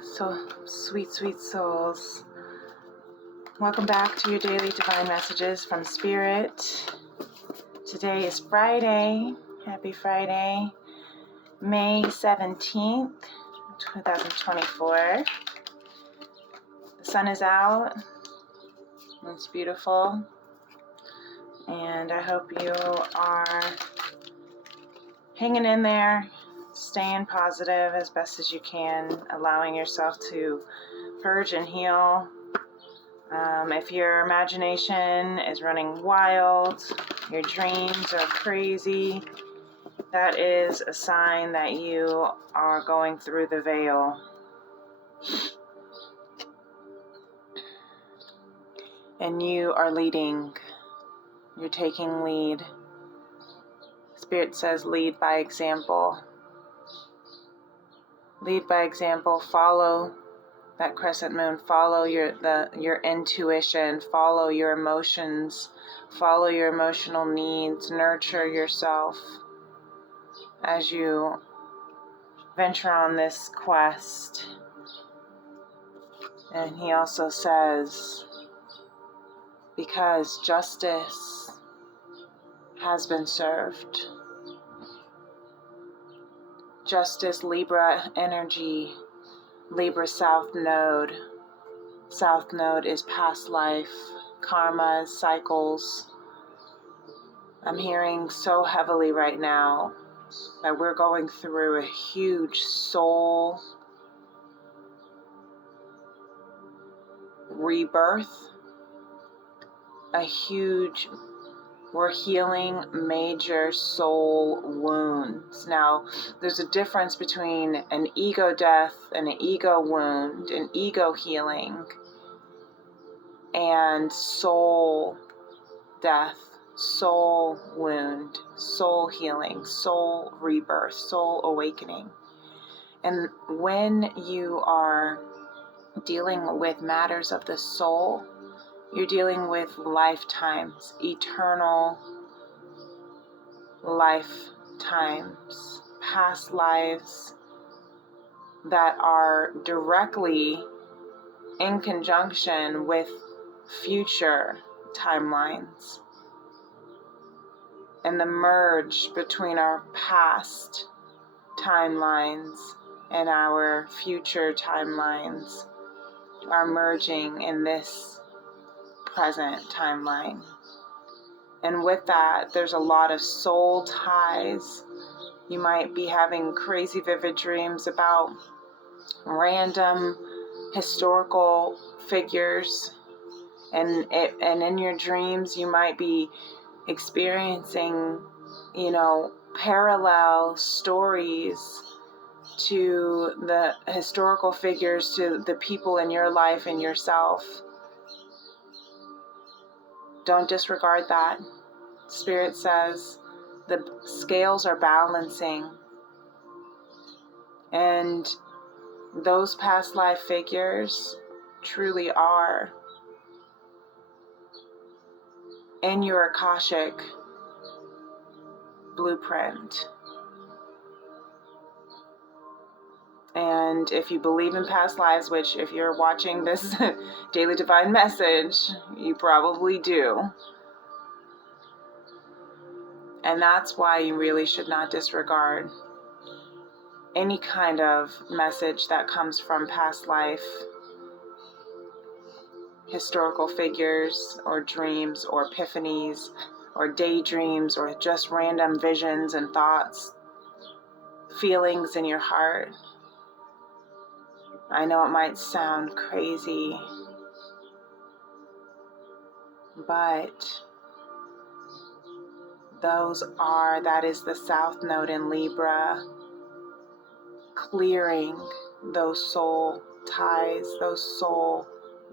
So, sweet, sweet souls. Welcome back to your daily divine messages from Spirit. Today is Friday. Happy Friday, May 17th, 2024. The sun is out. It's beautiful. And I hope you are hanging in there, staying positive as best as you can, allowing yourself to purge and heal. If your imagination is running wild, your dreams are crazy, that is a sign that you are going through the veil. And you are leading. You're taking lead. Spirit says lead by example. Lead by example. Follow that crescent moon. Follow your intuition. Follow your emotions. Follow your emotional needs. Nurture yourself as you venture on this quest. And he also says, because justice has been served. Justice, Libra energy, Libra South Node. South Node is past life, karmas, cycles. I'm hearing so heavily right now that we're going through a huge soul rebirth, we're healing major soul wounds. Now, there's a difference between an ego death and an ego wound, an ego healing, and soul death, soul wound, soul healing, soul rebirth, soul awakening. And when you are dealing with matters of the soul, you're dealing with lifetimes, eternal lifetimes, past lives that are directly in conjunction with future timelines. And the merge between our past timelines and our future timelines are merging in this present timeline. And with that, there's a lot of soul ties. You might be having crazy vivid dreams about random historical figures, and in your dreams you might be experiencing, parallel stories to the historical figures, to the people in your life and yourself. Don't disregard that. Spirit says the scales are balancing, and those past life figures truly are in your Akashic blueprint. And if you believe in past lives, which if you're watching this daily divine message, you probably do. And that's why you really should not disregard any kind of message that comes from past life, historical figures, or dreams, or epiphanies, or daydreams, or just random visions and thoughts, feelings in your heart. I know it might sound crazy, but that is the South Node in Libra, clearing those soul ties, those soul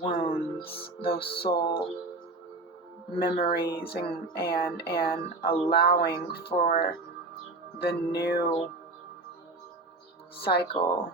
wounds, those soul memories, and allowing for the new cycle,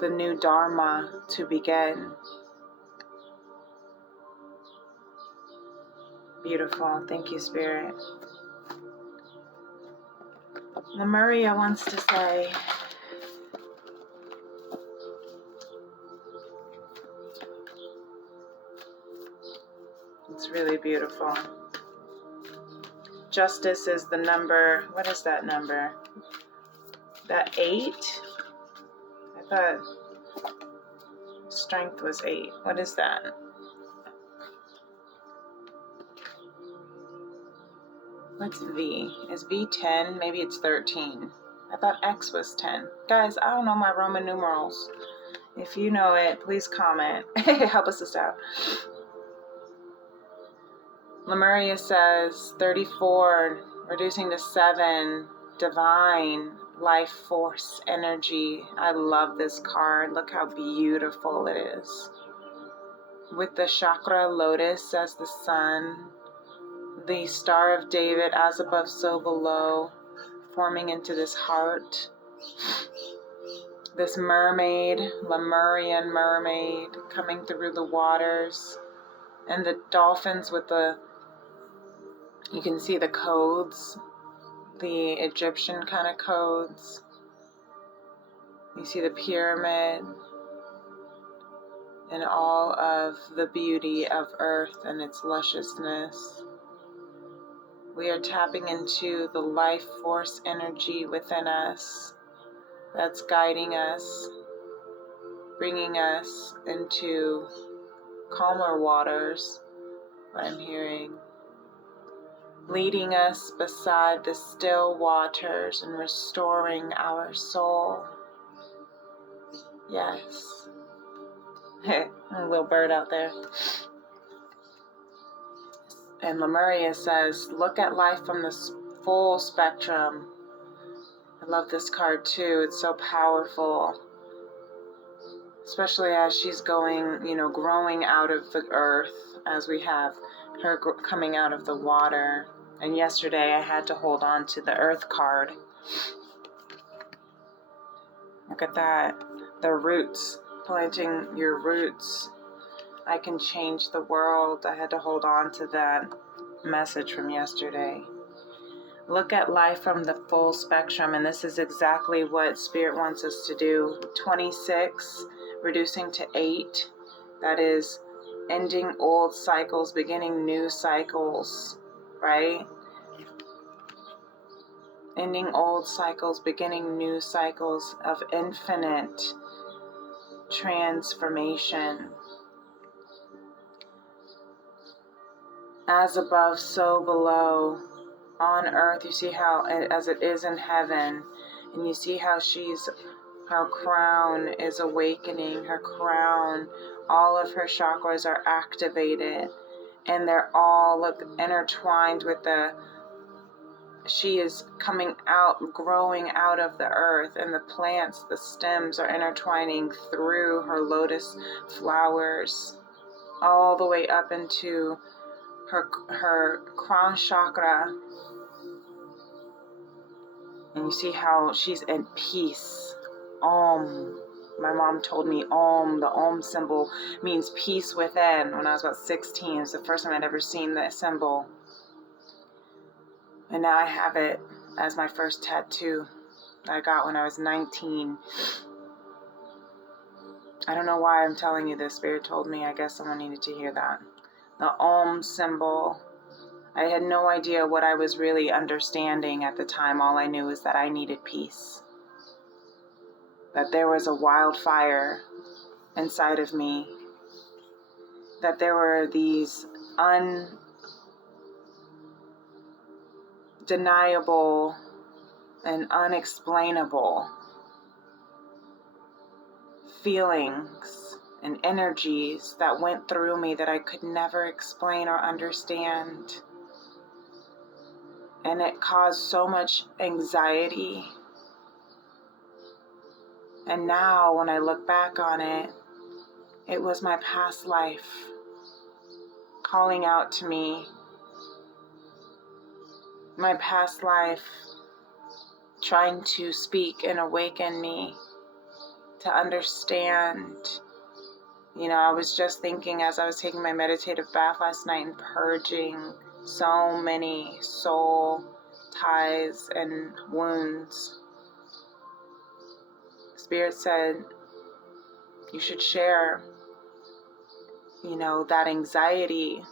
the new Dharma to begin. Beautiful. Thank you, Spirit. Lemuria wants to say, It's really beautiful. Justice is the number. What is that number? That 8? I thought strength was 8. What is that? What's V? Is V 10? Maybe it's 13. I thought X was 10. Guys, I don't know my Roman numerals. If you know it, please comment. Help us out. Lemuria says 34, reducing to 7, divine, life force, energy. I love this card. Look how beautiful it is. With the chakra lotus as the sun, the Star of David as above so below, forming into this heart. This mermaid, Lemurian mermaid, coming through the waters. And the dolphins with the, you can see the codes, the Egyptian kind of codes. You see the pyramid and all of the beauty of earth and its lusciousness. We are tapping into the life force energy within us that's guiding us, bringing us into calmer waters, what I'm hearing. Leading us beside the still waters and restoring our soul. Yes. A little bird out there. And Lemuria says, look at life from the full spectrum. I love this card too. It's so powerful. Especially as she's going, growing out of the earth, as we have her coming out of the water. And yesterday I had to hold on to the earth card. Look at that. The roots. Planting your roots. I can change the world. I had to hold on to that message from yesterday. Look at life from the full spectrum, and this is exactly what Spirit wants us to do. 26, reducing to 8. That is ending old cycles, beginning new cycles, right? Ending old cycles, beginning new cycles of infinite transformation. As above, so below. On earth, you see how, as it is in heaven, and you see how her crown is awakening, her crown, all of her chakras are activated, and they're all intertwined with she is coming out, growing out of the earth, and the plants, the stems are intertwining through her lotus flowers, all the way up into her crown chakra. And you see how she's in peace. Om. My mom told me Om, the Om symbol, means peace within. When I was about 16, it was the first time I'd ever seen that symbol. And now I have it as my first tattoo that I got when I was 19. I don't know why I'm telling you this. Spirit told me. I guess someone needed to hear that. The Om symbol. I had no idea what I was really understanding at the time. All I knew was that I needed peace. That there was a wildfire inside of me. That there were these undeniable and unexplainable feelings and energies that went through me that I could never explain or understand. And it caused so much anxiety. And now when I look back on it, it was my past life calling out to me. My past life trying to speak and awaken me to understand. I was just thinking as I was taking my meditative bath last night and purging so many soul ties and wounds. Spirit said, you should share, that anxiety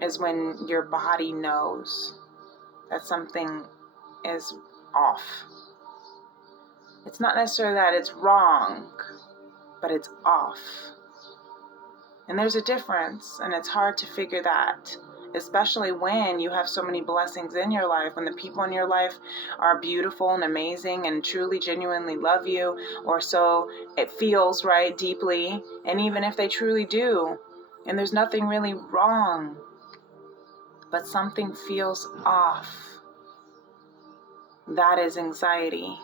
is when your body knows that something is off. It's not necessarily that it's wrong, but it's off. And there's a difference, and it's hard to figure that, especially when you have so many blessings in your life, when the people in your life are beautiful and amazing and truly, genuinely love you, or so it feels, right, deeply, and even if they truly do, and there's nothing really wrong, but something feels off. That is anxiety.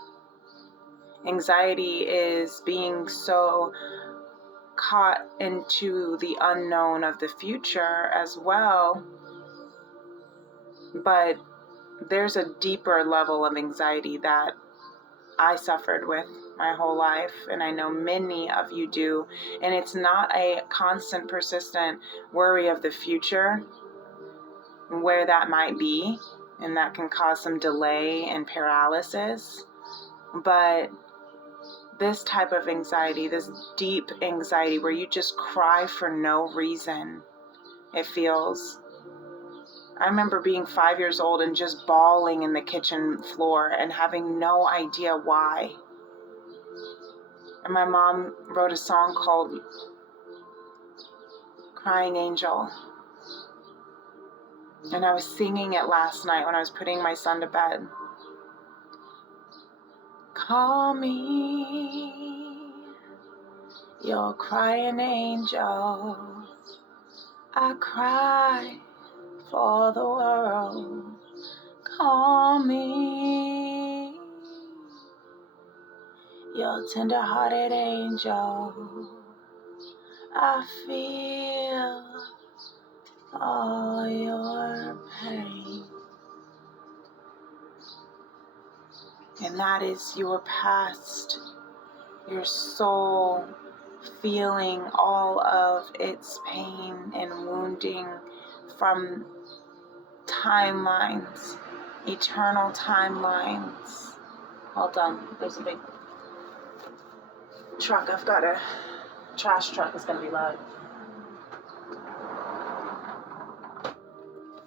Anxiety is being so caught into the unknown of the future as well, but there's a deeper level of anxiety that I suffered with my whole life, and I know many of you do, and it's not a constant, persistent worry of the future, where that might be, and that can cause some delay and paralysis, but this type of anxiety, this deep anxiety where you just cry for no reason, it feels. I remember being 5 years old and just bawling in the kitchen floor and having no idea why. And my mom wrote a song called Crying Angel. And I was singing it last night when I was putting my son to bed. Call me your crying angel. I cry for the world. Call me your tender-hearted angel. I feel all your pain. And that is your past, your soul feeling all of its pain and wounding from timelines, eternal timelines. Hold on, there's a big truck. I've got a trash truck. It's going to be loud.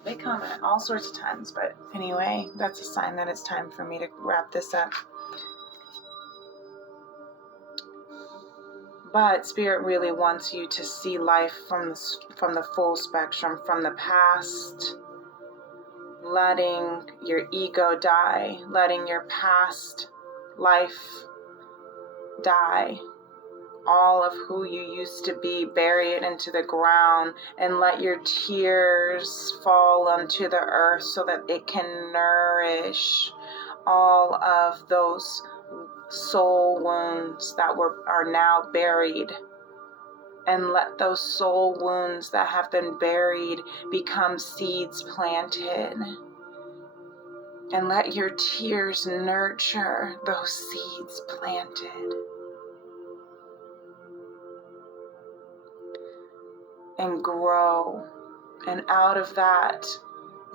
They come at all sorts of times, but anyway, that's a sign that it's time for me to wrap this up. But Spirit really wants you to see life from the full spectrum, from the past, letting your ego die, letting your past life die, all of who you used to be, bury it into the ground, and let your tears fall onto the earth so that it can nourish all of those soul wounds that are now buried. And let those soul wounds that have been buried become seeds planted. And let your tears nurture those seeds planted. And grow. And out of that,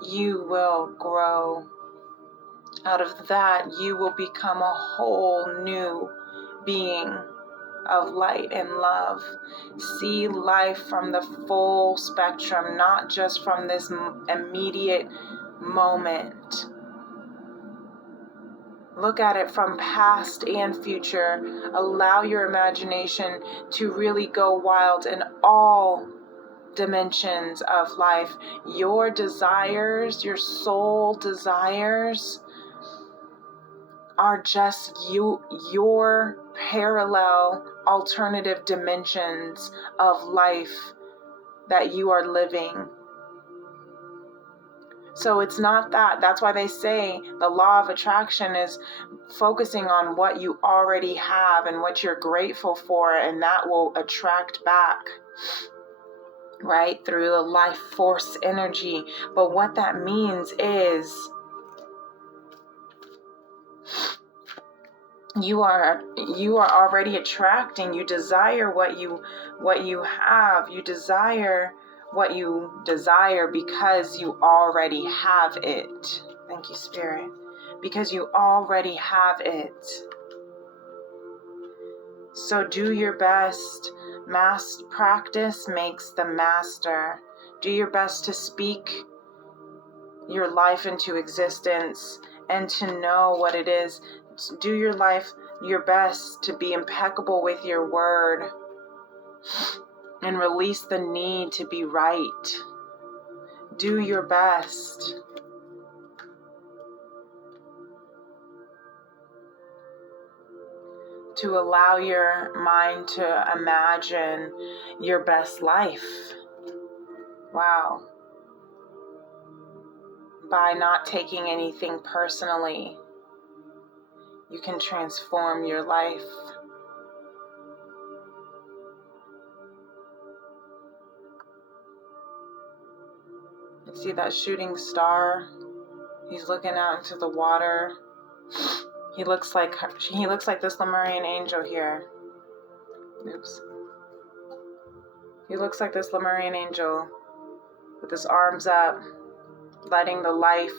you will grow. Out of that, you will become a whole new being of light and love. See life from the full spectrum, not just from this immediate moment. Look at it from past and future. Allow your imagination to really go wild in all dimensions of life. Your desires, your soul desires, are just your parallel alternative dimensions of life that you are living. So it's not that. That's why they say the law of attraction is focusing on what you already have and what you're grateful for, and that will attract back, right, through the life force energy. But what that means is you are already attracting. You desire what you have. You desire what you desire because you already have it. Thank you, Spirit. Because you already have it. So do your best. Practice makes the master. Do your best to speak your life into existence and to know what it is. Do your best to be impeccable with your word and release the need to be right. Do your best. To allow your mind to imagine your best life. Wow. By not taking anything personally, you can transform your life. You see that shooting star? He's looking out into the water. He looks like this Lemurian angel here. Oops. He looks like this Lemurian angel with his arms up, letting the life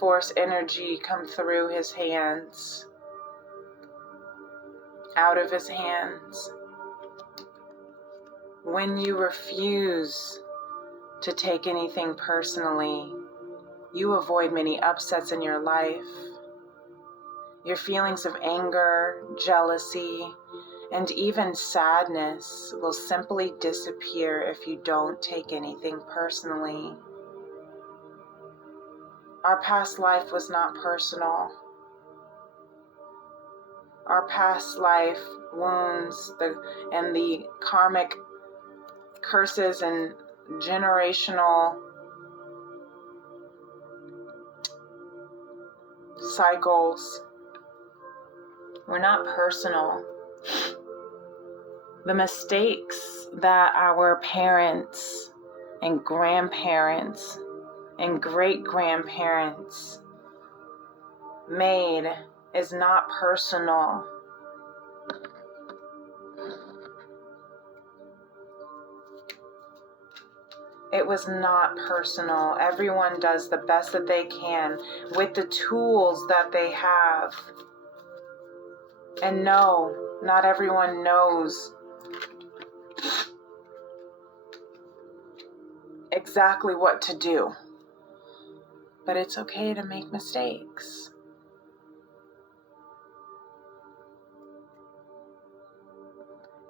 force energy come through his hands, out of his hands. When you refuse to take anything personally, you avoid many upsets in your life. Your feelings of anger, jealousy, and even sadness will simply disappear if you don't take anything personally. Our past life was not personal. Our past life wounds and the karmic curses and generational cycles were not personal. The mistakes that our parents and grandparents and great-grandparents made is not personal. It was not personal. Everyone does the best that they can with the tools that they have. And no, not everyone knows exactly what to do. But it's okay to make mistakes.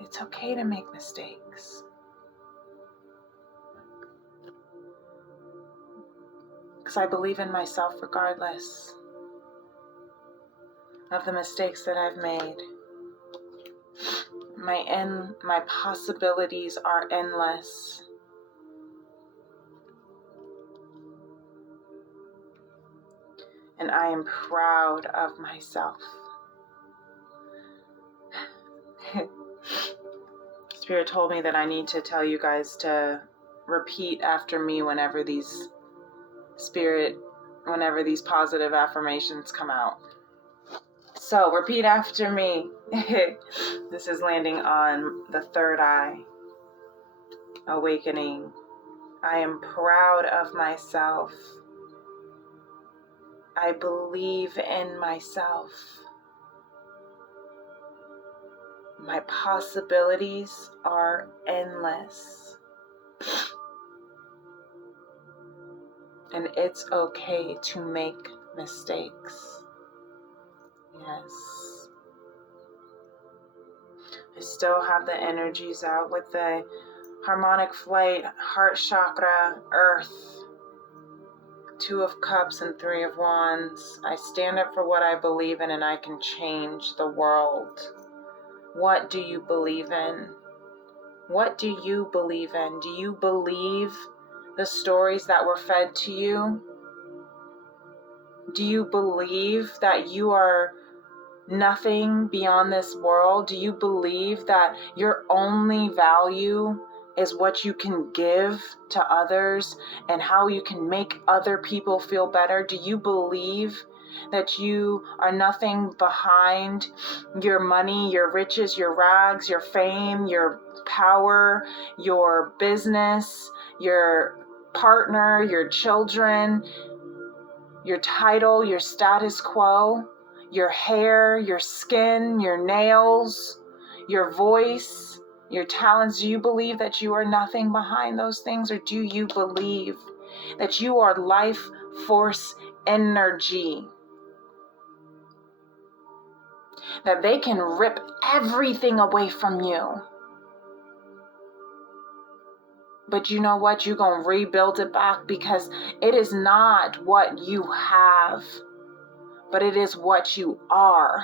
It's okay to make mistakes. Because I believe in myself regardless of the mistakes that I've made. My possibilities are endless. And I am proud of myself. Spirit told me that I need to tell you guys to repeat after me whenever these positive affirmations come out. So repeat after me. This is landing on the third eye. Awakening. I am proud of myself. I believe in myself. My possibilities are endless. And it's okay to make mistakes. Yes. I still have the energies out with the harmonic flight, heart chakra, earth, 2 of cups and 3 of wands. I stand up for what I believe in and I can change the world. What do you believe in? What do you believe in? Do you believe the stories that were fed to you? Do you believe that you are nothing beyond this world? Do you believe that your only value is what you can give to others and how you can make other people feel better? Do you believe that you are nothing behind your money, your riches, your rags, your fame, your power, your business, your partner, your children, your title, your status quo, your hair, your skin, your nails, your voice, your talents? Do you believe that you are nothing behind those things? Or do you believe that you are life force energy? That they can rip everything away from you. But you know what? You're going to rebuild it back, because it is not what you have, but it is what you are.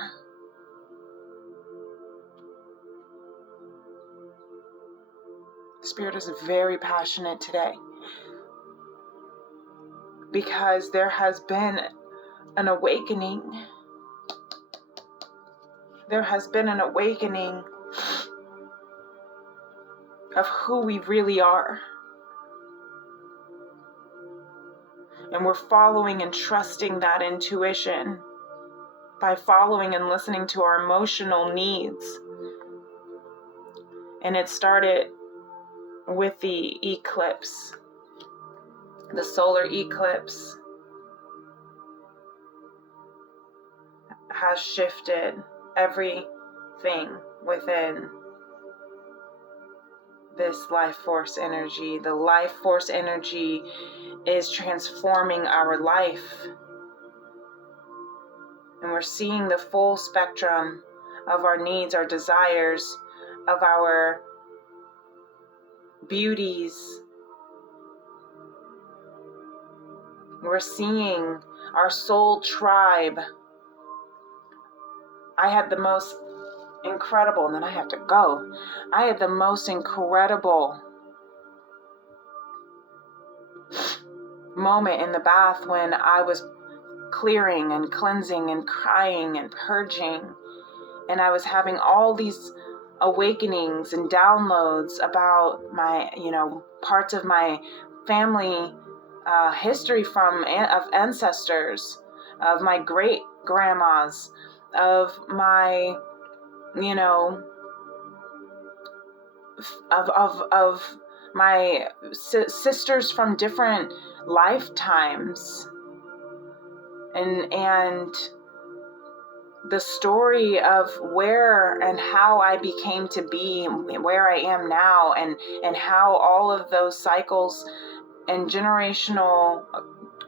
Spirit is very passionate today, because there has been an awakening. There has been an awakening of who we really are. And we're following and trusting that intuition by following and listening to our emotional needs. And it started with the eclipse, the solar eclipse has shifted everything within this life force energy. The life force energy is transforming our life. And we're seeing the full spectrum of our needs, our desires, of our beauties. We're seeing our soul tribe. I had the most incredible, and then I have to go. I had the most incredible moment in the bath when I was clearing and cleansing and crying and purging. And I was having all these awakenings and downloads about my, parts of my family history of ancestors, of my great grandmas, of my, of my sisters from different lifetimes, and the story of where and how I became to be where I am now, and how all of those cycles and generational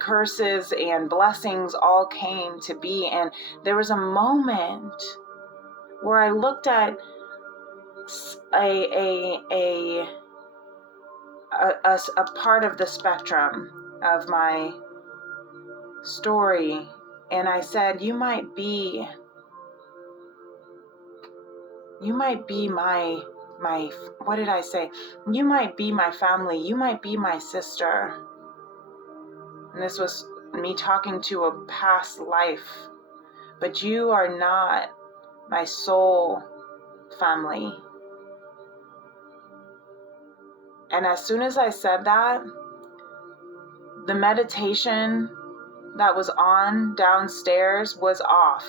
curses and blessings all came to be. And there was a moment where I looked at a part of the spectrum of my story, and I said, you might be my, what did I say? You might be my family. You might be my sister. And this was me talking to a past life. But you are not my soul family. And as soon as I said that, the meditation that was on downstairs was off,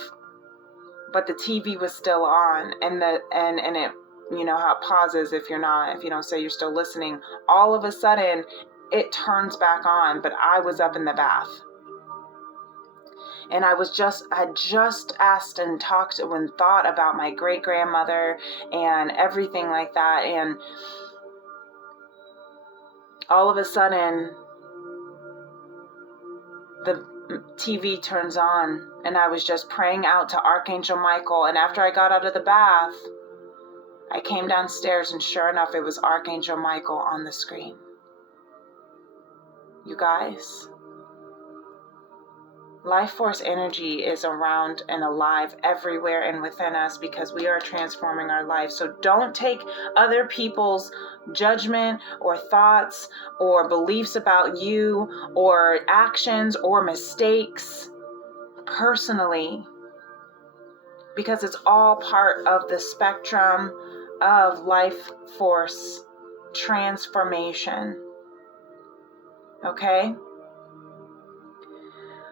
but the TV was still on, and it, you know how it pauses if you don't say you're still listening. All of a sudden, it turns back on, but I was up in the bath. And I just asked and talked and thought about my great grandmother and everything like that. And all of a sudden, the TV turns on, and I was just praying out to Archangel Michael. And after I got out of the bath, I came downstairs, and sure enough, it was Archangel Michael on the screen. You guys, life force energy is around and alive everywhere and within us, because we are transforming our life. So don't take other people's judgment or thoughts or beliefs about you or actions or mistakes personally, because it's all part of the spectrum of life force transformation. Okay?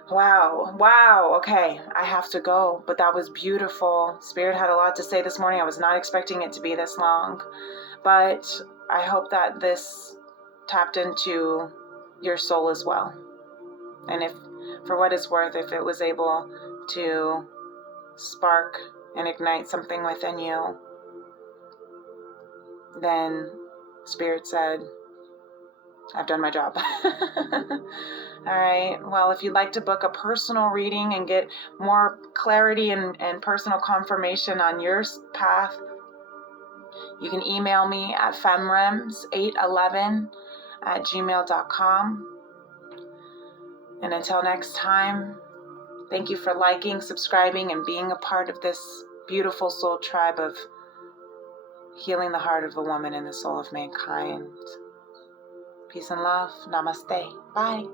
Wow. Okay, I have to go, but that was beautiful. Spirit had a lot to say this morning. I was not expecting it to be this long, but I hope that this tapped into your soul as well. And if, for what it's worth, if it was able to spark and ignite something within you, then Spirit said, I've done my job. All right. Well, if you'd like to book a personal reading and get more clarity and personal confirmation on your path, you can email me at femrems811@gmail.com. And until next time, thank you for liking, subscribing, and being a part of this beautiful soul tribe of healing the heart of a woman and the soul of mankind. Peace and love. Namaste. Bye.